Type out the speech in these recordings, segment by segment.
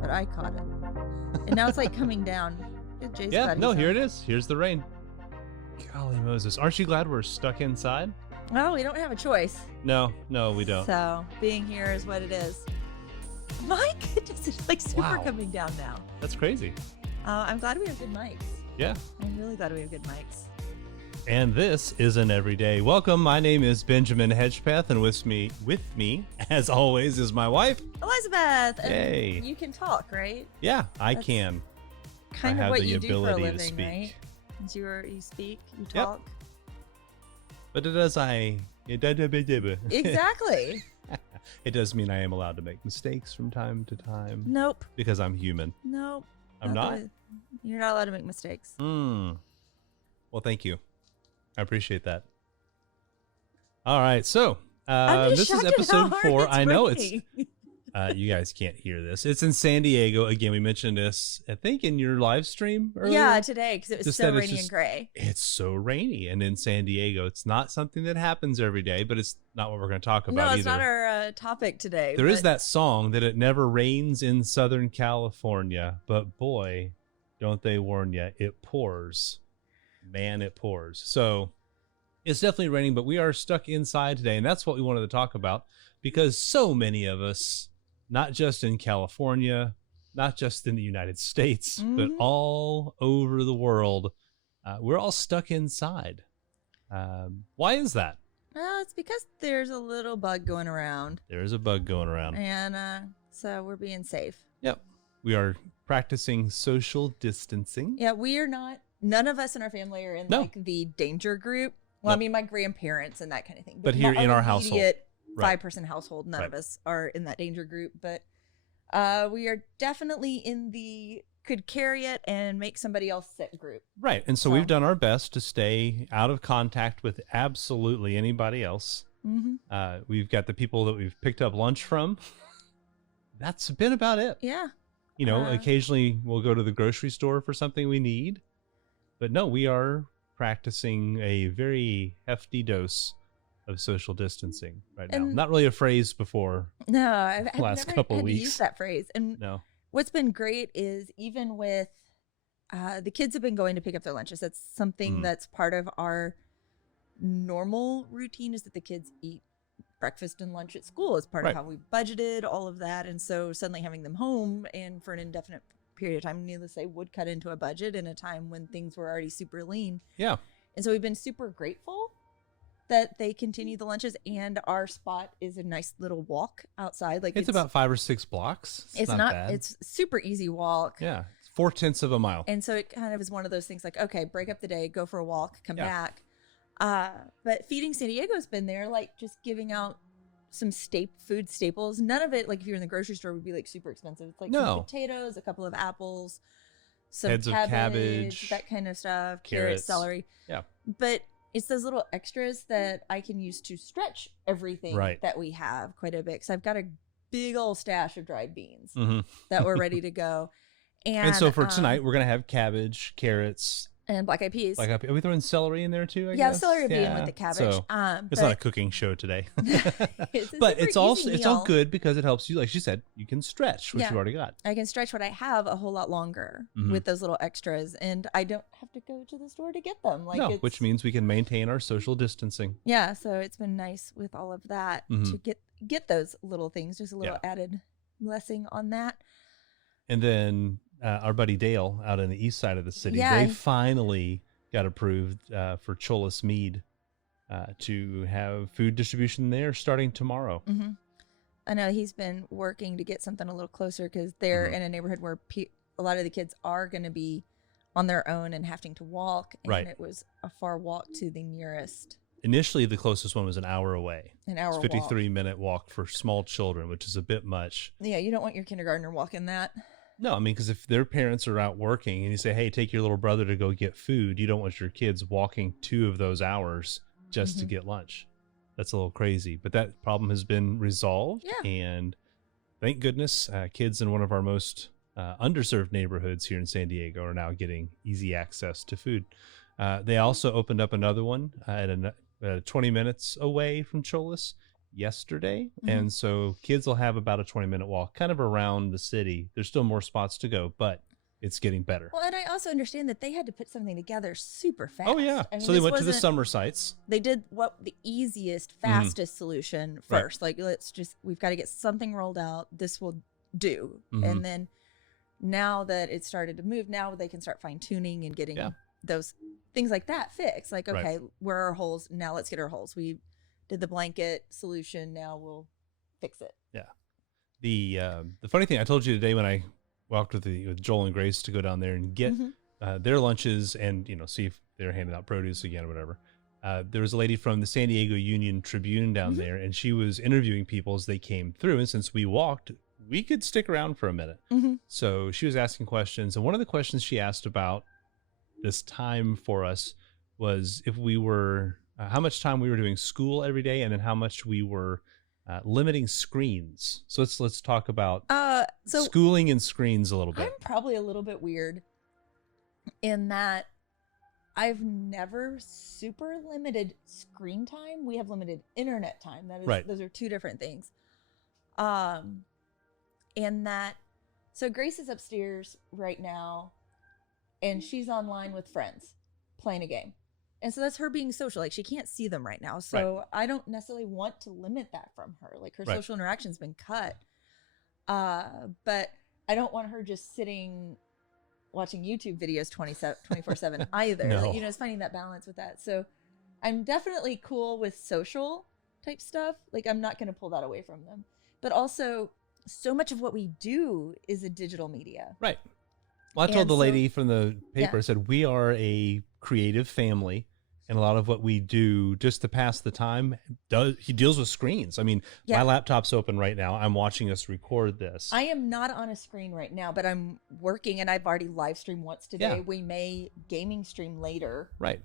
But I caught it. And now it's like coming down. Jay's Yeah, no, here it is. Here's the rain. Golly Moses. Aren't you glad we're stuck inside? Well, we don't have a choice. No, we don't. So being here is what it is. My goodness, it's like super coming down now. That's crazy. I'm glad we have good mics. Yeah. I'm really glad we have good mics. And this is an everyday welcome. My name is Benjamin Hedgspeth, and with me, as always, is my wife, Elizabeth. Yay. And you can talk, right? Yeah, I That's can. Kind I of have what the you do for a ability to living, speak. right? You speak, you talk. But it does Exactly. It does mean I am allowed to make mistakes from time to time. Nope. Because I'm human. Nope. I'm not? You're not allowed to make mistakes. Well, thank you. I appreciate that. All right, so this is episode 4. I know raining. you guys can't hear this. It's in San Diego. Again, we mentioned this, I think, in your live stream earlier. Yeah, today, because it was Just so that it's rainy and gray. It's so rainy. And in San Diego, it's not something that happens every day, but it's not what we're going to talk about No, either. it's not our topic today. There is that song that it never rains in Southern California, but boy, don't they warn you, it pours. Man, it pours. So it's definitely raining, but we are stuck inside today, and that's what we wanted to talk about, because so many of us, not just in California, not just in the United States, but all over the world, we're all stuck inside. Why is that? Well, it's because there's a little bug going around. There is a bug going around. And so we're being safe. Yep. We are practicing social distancing. Yeah, we are not. None of us in our family are in like the danger group. Well, I mean, my grandparents and that kind of thing. But here in our household. 5-person household, none of us are in that danger group. But we are definitely in the could carry it and make somebody else sick group. Right. And so we've done our best to stay out of contact with absolutely anybody else. We've got the people that we've picked up lunch from. That's been about it. Yeah. You know, occasionally we'll go to the grocery store for something we need. But no, we are practicing a very hefty dose of social distancing right now. Not really a phrase before. No, I've last never couple had weeks. to use that phrase. And what's been great is even with the kids have been going to pick up their lunches. That's something that's part of our normal routine, is that the kids eat breakfast and lunch at school as part of how we budgeted all of that. And so suddenly having them home and for an indefinite period of time, needless to say, would cut into a budget in a time when things were already super lean. Yeah. And so we've been super grateful that they continue the lunches, and our spot is a nice little walk outside. Like it's about 5 or 6 blocks. It's not bad. It's super easy walk. Yeah. 0.4 of a mile. And so it kind of is one of those things like, okay, break up the day, go for a walk, come back. But Feeding San Diego's been there, like just giving out some food staples. None of it, like if you're in the grocery store, would be like super expensive. It's like some potatoes, a couple of apples, some heads of cabbage, that kind of stuff, carrots, celery. Yeah. But it's those little extras that I can use to stretch everything that we have quite a bit. Because I've got a big old stash of dried beans that we're ready to go. And so for tonight, we're going to have cabbage, carrots, and black eyed peas. Are we throwing celery in there too? I guess? Celery would be in with the cabbage. So it's not a cooking show today. But it's all good because it helps you, like she said, you can stretch what you've already got. I can stretch what I have a whole lot longer with those little extras, and I don't have to go to the store to get them. Which means we can maintain our social distancing. Yeah, so it's been nice with all of that to get those little things, just a little added blessing on that. And then our buddy Dale out on the east side of the city, they finally got approved for Cholas Mead to have food distribution there starting tomorrow. I know he's been working to get something a little closer because they're in a neighborhood where a lot of the kids are going to be on their own and having to walk. And it was a far walk to the nearest. Initially, the closest one was an hour away. An hour walk. 53-minute walk for small children, which is a bit much. Yeah, you don't want your kindergartner walking that. No, I mean, because if their parents are out working and you say, hey, take your little brother to go get food, you don't want your kids walking 2 of those hours just to get lunch. That's a little crazy. But that problem has been resolved. Yeah. And thank goodness, kids in one of our most underserved neighborhoods here in San Diego are now getting easy access to food. They also opened up another one at 20 minutes away from Cholas. yesterday. And so kids will have about a 20-minute walk kind of around the city. There's still more spots to go, but it's getting better. Well, and I also understand that they had to put something together super fast. Oh, yeah. I mean, so they went to the summer sites. They did the easiest, fastest solution first. Right. Like, we've got to get something rolled out. This will do. And then now that it started to move, now they can start fine tuning and getting those things like that fixed. Like, okay, where are our holes? Now let's get our holes. We did the blanket solution. Now we'll fix it. Yeah. The funny thing I told you today when I walked with Joel and Grace to go down there and get their lunches and, see if they're handing out produce again or whatever. There was a lady from the San Diego Union Tribune down there, and she was interviewing people as they came through. And since we walked, we could stick around for a minute. So she was asking questions. And one of the questions she asked about this time for us was if we were, how much time we were doing school every day, and then how much we were limiting screens. So let's talk about schooling and screens a little bit. I'm probably a little bit weird in that I've never super limited screen time. We have limited internet time. That is, those are two different things. And that, so Grace is upstairs right now, and she's online with friends playing a game. And so that's her being social. Like, she can't see them right now. So I don't necessarily want to limit that from her. Like, her social interaction's been cut. But I don't want her just sitting watching YouTube videos 24/7 either. No. Like, it's finding that balance with that. So I'm definitely cool with social type stuff. Like, I'm not going to pull that away from them. But also, so much of what we do is a digital media. Right. Well, I told the lady from the paper, I said, we are a creative family, and a lot of what we do just to pass the time, he deals with screens. I mean, my laptop's open right now. I'm watching us record this. I am not on a screen right now, but I'm working, and I've already live streamed once today. Yeah. We may gaming stream later. Right.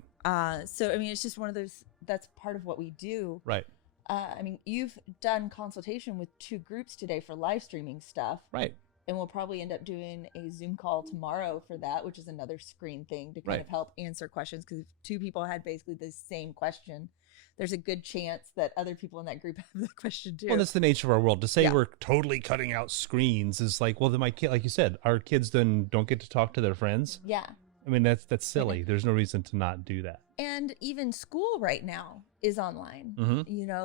So, I mean, it's just one of those, that's part of what we do. Right. I mean, you've done consultation with 2 groups today for live streaming stuff. Right. And we'll probably end up doing a Zoom call tomorrow for that, which is another screen thing to kind of help answer questions. Because if 2 people had basically the same question, there's a good chance that other people in that group have the question too. Well, that's the nature of our world. To say we're totally cutting out screens is like, well, then my kid, like you said, our kids then don't get to talk to their friends. Yeah. I mean, that's silly. There's no reason to not do that. And even school right now is online.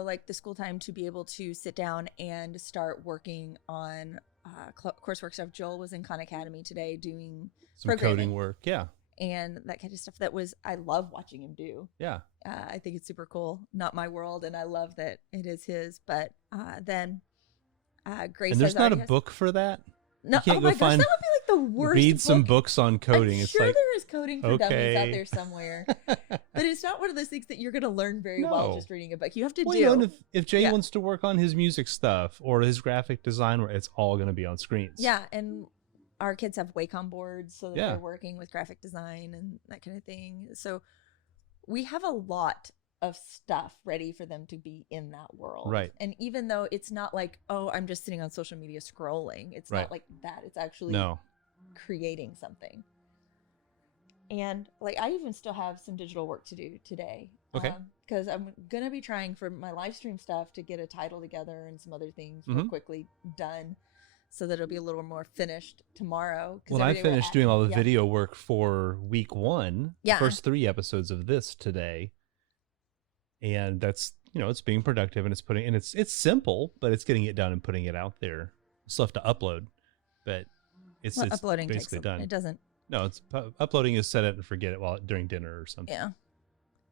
Like the school time to be able to sit down and start working on coursework stuff. Joel was in Khan Academy today doing some coding work. Yeah. And that kind of stuff I love watching him do. Yeah. I think it's super cool. Not my world. And I love that it is his. But then Grace. And there's not a book for that? No, oh my gosh, that would be like the worst. Read some books on coding. I'm sure there is coding for dummies out there somewhere, but it's not one of those things that you're going to learn very well just reading a book. You have to do. And if Jay wants to work on his music stuff or his graphic design, it's all going to be on screens. Yeah, and our kids have Wacom boards, so that they're working with graphic design and that kind of thing. So we have a lot of stuff ready for them to be in that world. Right. And even though it's not like, oh, I'm just sitting on social media scrolling. It's not like that. It's actually creating something. And like, I even still have some digital work to do today. Okay. Because I'm going to be trying for my live stream stuff to get a title together and some other things real quickly done so that it'll be a little more finished tomorrow. Well, I finished doing all the video work for week 1, the first 3 episodes of this today. And that's, it's being productive, and it's simple, but it's getting it done and putting it out there. Still have to upload, but it's uploading basically done. It doesn't. No, it's uploading is set it and forget it during dinner or something. Yeah.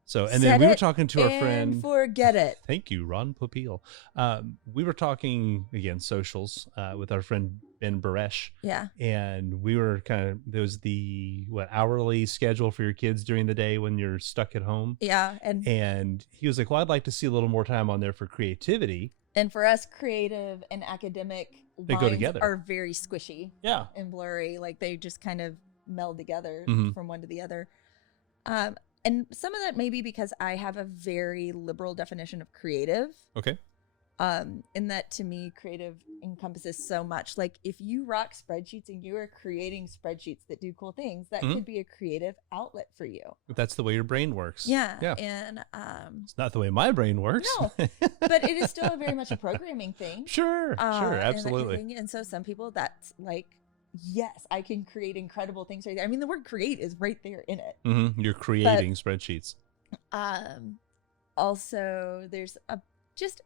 So, and then we were talking to our friend. And forget it. Thank you, Ron Popeil. We were talking, again, socials, with our friend Ben Baresh. Yeah. And we were there was the, hourly schedule for your kids during the day when you're stuck at home. Yeah. And he was like, well, I'd like to see a little more time on there for creativity. And for us, creative and academic go together. Are very squishy. Yeah. And blurry. Like, they just kind of meld together from one to the other. And some of that may be because I have a very liberal definition of creative. Okay. And that to me, creative encompasses so much. Like if you rock spreadsheets and you are creating spreadsheets that do cool things, that could be a creative outlet for you. That's the way your brain works. Yeah. And it's not the way my brain works. No, but it is still very much a programming thing. Sure, absolutely. And so some people, that's like, yes, I can create incredible things right there. I mean, the word create is right there in it. You're creating spreadsheets. Also, there's just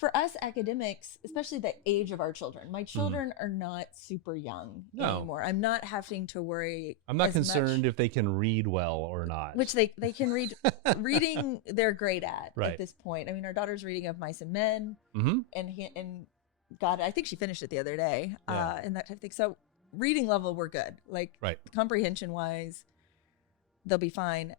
for us academics, especially the age of our children. My children are not super young anymore. I'm not having to worry. I'm not concerned if they can read well or not. Which they can read. Reading, they're great at this point. I mean, our daughter's reading Of Mice and Men, and God, I think she finished it the other day, and that type of thing. So reading level, we're good. Like comprehension wise, they'll be fine.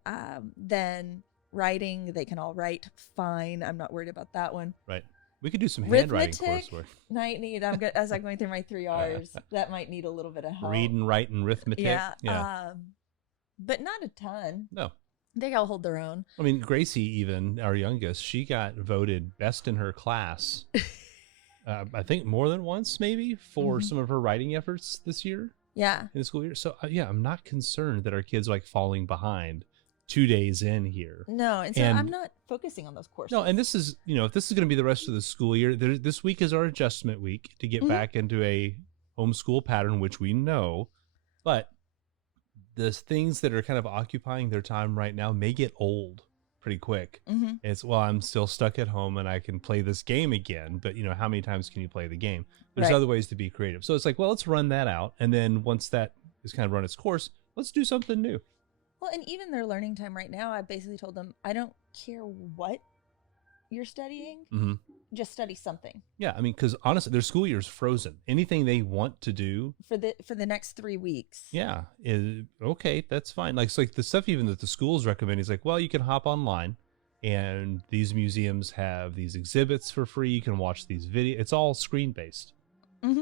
Then writing, they can all write fine. I'm not worried about that one. Right. We could do some handwriting coursework. Might need. As I'm going through my 3 R's, that might need a little bit of help. Reading, writing, arithmetic. Yeah. But not a ton. No. They all hold their own. I mean, Gracie, even our youngest, she got voted best in her class. I think more than once, maybe, for some of her writing efforts this year. Yeah. In the school year. So I'm not concerned that our kids are like falling behind 2 days in here. No, and so I'm not focusing on those courses. No, and this is, if this is going to be the rest of the school year, this week is our adjustment week to get back into a homeschool pattern, which we know, but the things that are kind of occupying their time right now may get old pretty quick. It's, I'm still stuck at home and I can play this game again, but how many times can you play the game? There's other ways to be creative. So it's like, let's run that out. And then once that is kind of run its course, let's do something new. Well, and even their learning time right now, I basically told them, I don't care what you're studying, just study something. Yeah, I mean, because honestly, their school year is frozen. Anything they want to do for the next 3 weeks. Yeah, okay, that's fine. Like, it's like the stuff even that the schools recommend is like, you can hop online, and these museums have these exhibits for free. You can watch these videos. It's all screen based.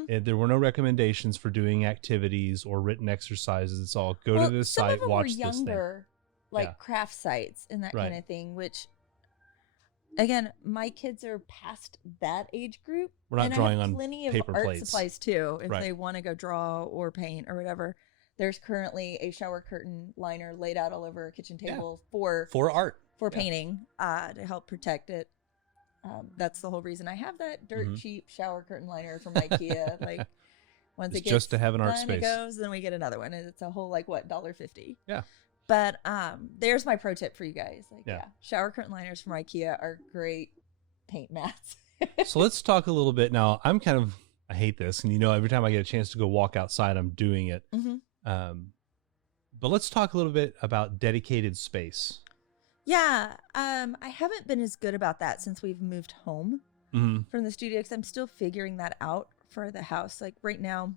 And there were no recommendations for doing activities or written exercises. It's all go to this site, watch this thing. Some of them were younger, like craft sites and that kind of thing, which, again, my kids are past that age group. We're not drawing on plenty of paper art plates. supplies, too, if they want to go draw or paint or whatever. There's currently a shower curtain liner laid out all over a kitchen table for art. For painting, to help protect it. That's the whole reason I have that dirt cheap shower curtain liner from IKEA. Like once it gets just to have an art done, space. It goes, then we get another one, and it's a whole $1.50. Yeah. But there's my pro tip for you guys. Like shower curtain liners from IKEA are great paint mats. So let's talk a little bit now. I hate this, and every time I get a chance to go walk outside, I'm doing it. But let's talk a little bit about dedicated space. Yeah, I haven't been as good about that since we've moved home from the studio, because I'm still figuring that out for the house. Like right now.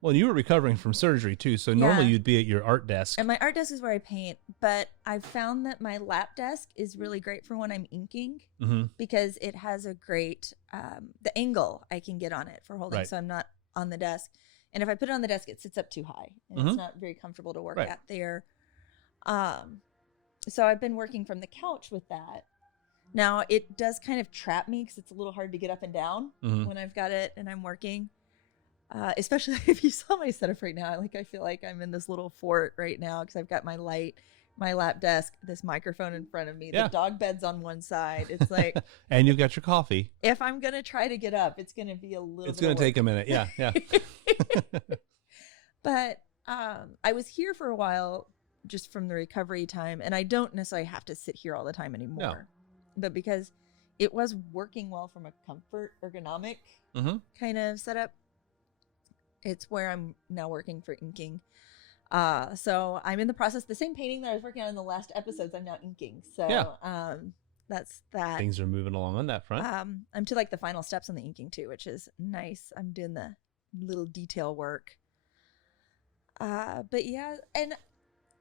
Well, you were recovering from surgery too, so normally you'd be at your art desk. And my art desk is where I paint, but I've found that my lap desk is really great for when I'm inking because it has a great, the angle I can get on it for holding, so I'm not on the desk. And if I put it on the desk, it sits up too high, and it's not very comfortable to work at there. So I've been working from the couch with that. Now, it does kind of trap me because it's a little hard to get up and down when I've got it and I'm working. Especially if you saw my setup right now. I feel like I'm in this little fort right now because I've got my light, my lap desk, this microphone in front of me, the dog bed's on one side. It's like... and you've got your coffee. If I'm going to try to get up, it's going to be a little It's going to take a minute. Yeah. But I was here for a while just from the recovery time, and I don't necessarily have to sit here all the time anymore. But because it was working well from a comfort ergonomic kind of setup, it's where I'm now working for inking. So I'm in the process, the same painting that I was working on in the last episodes, I'm now inking. So that's that. Things are moving along on that front. I'm to the final steps on the inking too, which is nice. I'm doing the little detail work. But yeah, and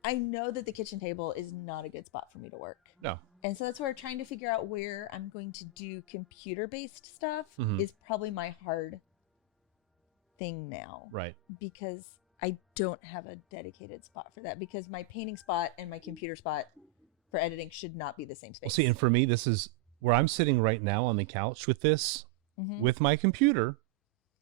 I know that the kitchen table is not a good spot for me to work. No. And so that's where trying to figure out where I'm going to do computer-based stuff is probably my hard thing now. Right. Because I don't have a dedicated spot for that, because my painting spot and my computer spot for editing should not be the same space. Well, see, and for me, this is where I'm sitting right now on the couch with this. with my computer.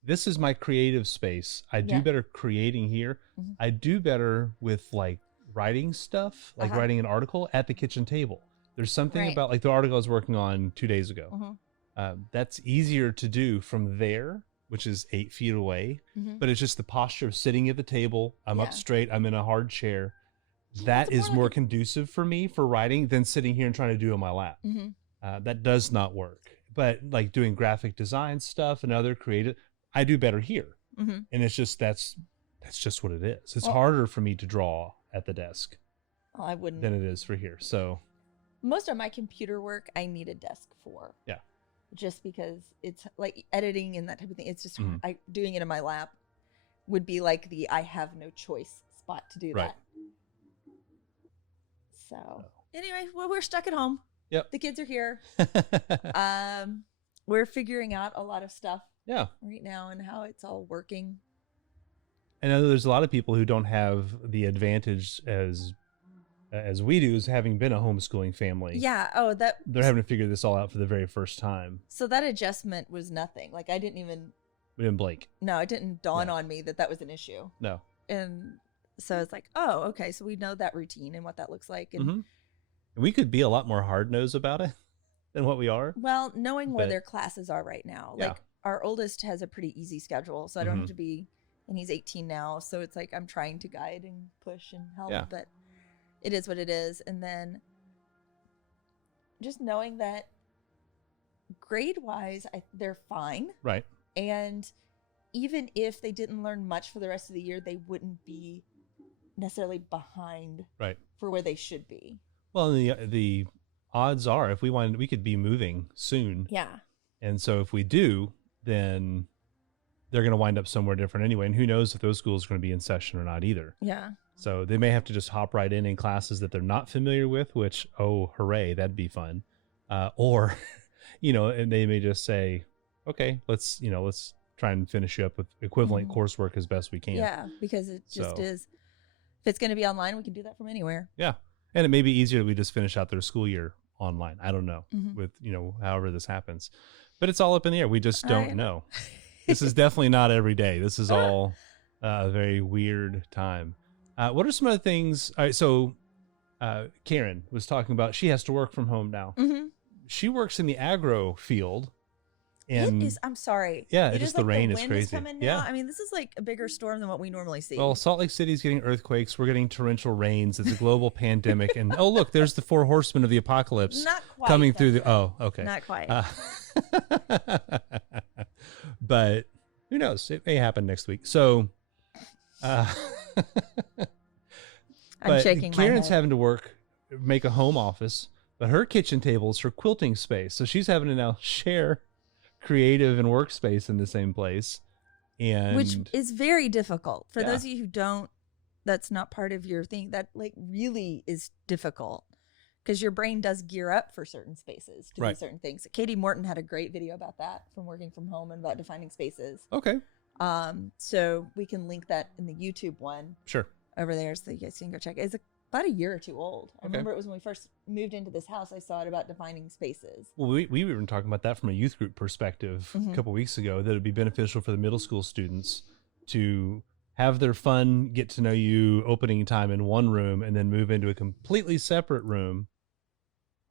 This is my creative space. I do better creating here. I do better with like writing stuff, like writing an article at the kitchen table. There's something about like the article I was working on 2 days ago. That's easier to do from there, which is 8 feet away. But it's just the posture of sitting at the table. I'm up straight. I'm in a hard chair. That is more conducive for me for writing than sitting here and trying to do it on my lap. That does not work. But like doing graphic design stuff and other creative, I do better here. And it's just, that's just what it is. It's harder for me to draw at the desk than it is for here. So most of my computer work, I need a desk for. Yeah. Just because it's like editing and that type of thing. It's just doing it in my lap would be like the I have no choice spot to do that. So anyway, well, we're stuck at home. Yep. The kids are here. We're figuring out a lot of stuff right now and how it's all working. I know there's a lot of people who don't have the advantage as we do, as having been a homeschooling family. Yeah. They're having to figure this all out for the very first time. So that adjustment was nothing. Like we didn't blink. No, it didn't dawn on me that was an issue. No. And so it's like, oh, okay. So we know that routine and what that looks like. And we could be a lot more hard-nosed about it than what we are. Well, knowing where their classes are right now. Like our oldest has a pretty easy schedule, so I don't have to be, and he's 18 now. So it's like I'm trying to guide and push and help, but it is what it is. And then just knowing that grade-wise, they're fine. Right. And even if they didn't learn much for the rest of the year, they wouldn't be necessarily behind for where they should be. Well, the odds are if we could be moving soon. Yeah. And so if we do, then they're going to wind up somewhere different anyway. And who knows if those schools are going to be in session or not either. Yeah. So they may have to just hop right in classes that they're not familiar with, which, oh, hooray, that'd be fun. Or, and they may just say, okay, let's try and finish you up with equivalent coursework as best we can. Yeah, because it just is. If it's going to be online, we can do that from anywhere. Yeah. And it may be easier that we just finish out their school year online. I don't know with, however this happens. But it's all up in the air. We just don't know. This is definitely not every day. This is all a very weird time. What are some other things? All right, so Karen was talking about she has to work from home now. She works in the agro field. And it is, I'm sorry. Yeah, it's just the rain is crazy. Is coming now. I mean, this is like a bigger storm than what we normally see. Well, Salt Lake City's getting earthquakes. We're getting torrential rains. It's a global pandemic. And oh, look, there's the 4 horsemen of the apocalypse coming through the. Oh, okay. Not quite. But who knows? It may happen next week. So, I'm shaking my Karen's head. having to make a home office, but her kitchen table is her quilting space. So she's having to now share creative and workspace in the same place, and which is very difficult for those of you who that's not part of your thing. That like really is difficult because your brain does gear up for certain spaces to do certain things. Katie Morton had a great video about that from working from home and about defining spaces. Okay. So we can link that in the YouTube one over there so you guys can go check it. It's about a year or two old. I remember it was when we first moved into this house, I saw it about defining spaces. Well, we were talking about that from a youth group perspective a couple weeks ago, that it'd be beneficial for the middle school students to have their fun, get to know you opening time in one room and then move into a completely separate room.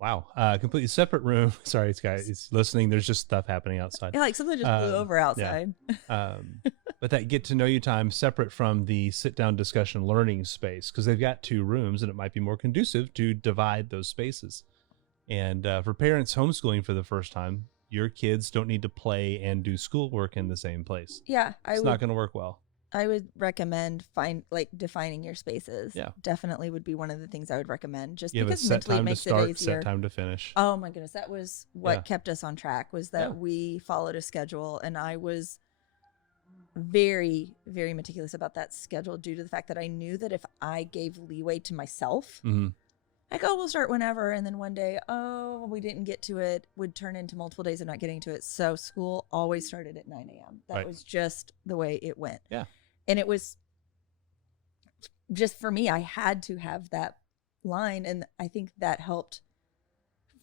Wow. Completely separate room. Sorry, it's listening. There's just stuff happening outside. Yeah, like something just blew over outside. Yeah. But that get to know you time separate from the sit down discussion learning space, because they've got 2 rooms and it might be more conducive to divide those spaces. And for parents homeschooling for the first time, your kids don't need to play and do schoolwork in the same place. Yeah. It's not going to work well. I would recommend defining your spaces. Yeah. Definitely would be one of the things I would recommend, just you because have a set mentally time it makes to start, it easier. set time to finish. Oh my goodness. That was what kept us on track, was that we followed a schedule, and I was very, very meticulous about that schedule due to the fact that I knew that if I gave leeway to myself, like, oh, we'll start whenever. And then one day, oh, we didn't get to it, would turn into multiple days of not getting to it. So school always started at 9 a.m. That was just the way it went. Yeah. And it was just for me, I had to have that line. And I think that helped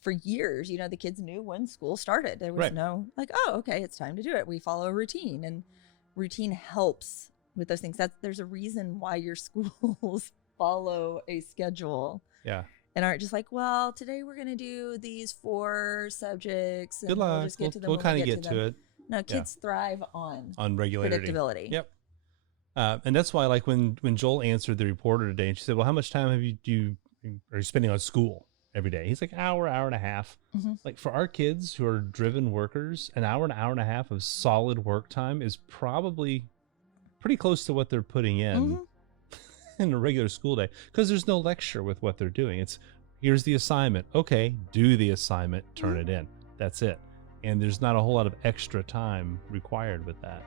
for years, the kids knew when school started. There was no like, oh, okay, it's time to do it. We follow a routine, and routine helps with those things. There's a reason why your schools follow a schedule. Yeah. And aren't just like, well, today we're going to do these 4 subjects. And Good luck. We'll just get to them. We'll kind of get to it. No, kids thrive on regularity. Predictability. Yep. And that's why, like when Joel answered the reporter today, and she said, well, how much time are you spending on school every day? He's like, hour and a half. Mm-hmm. Like for our kids who are driven workers, an hour and a half of solid work time is probably pretty close to what they're putting in in a regular school day, because there's no lecture with what they're doing. It's here's the assignment. Okay, do the assignment, turn it in. That's it. And there's not a whole lot of extra time required with that.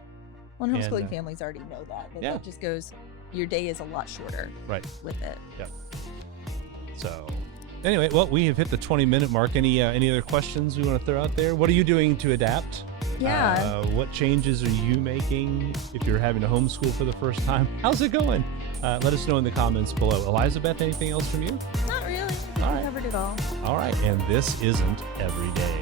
Well, homeschooling families already know that. That just goes, your day is a lot shorter with it. Yep. So anyway, well, we have hit the 20-minute mark. Any other questions we want to throw out there? What are you doing to adapt? Yeah. What changes are you making if you're having to homeschool for the first time? How's it going? Let us know in the comments below. Elizabeth, anything else from you? Not really. I covered it all. All right. And this isn't every day.